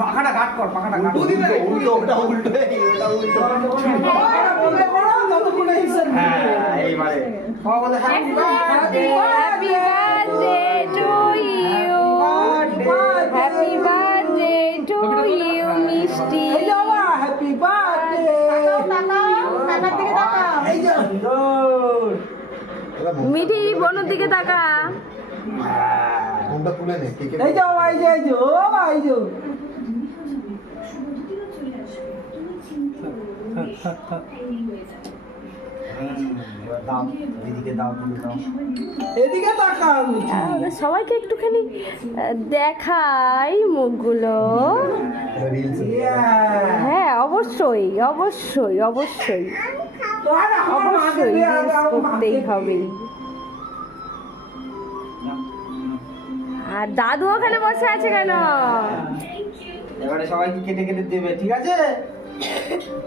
পাখাটা কাট কর, পাখাটা কাট। উল্টো ওটা উল্টো হ্যাঁ, এইবারে বাবা বলে happy birthday, happy birthday to you, happy birthday to you Mishti. Happy birthday. এই যে মিঠি বোনের দিকে তাকা। ফোনটা তুলে নে এই যে ভাই, এই যে ও ভাই যে এবার দাও, এদিকে দাও, তুমি দাও, এদিকে তাকাও। সবাইকে একটুখানি দেখাই মুখগুলো। রিলস হ্যাঁ অবশ্যই অবশ্যই অবশ্যই অবশ্যই রিলস করতেই হবে। আর দাদু ওখানে বসে আছে কেন? এবারে সবাইকে কেটে কেটে দেবে, ঠিক আছে?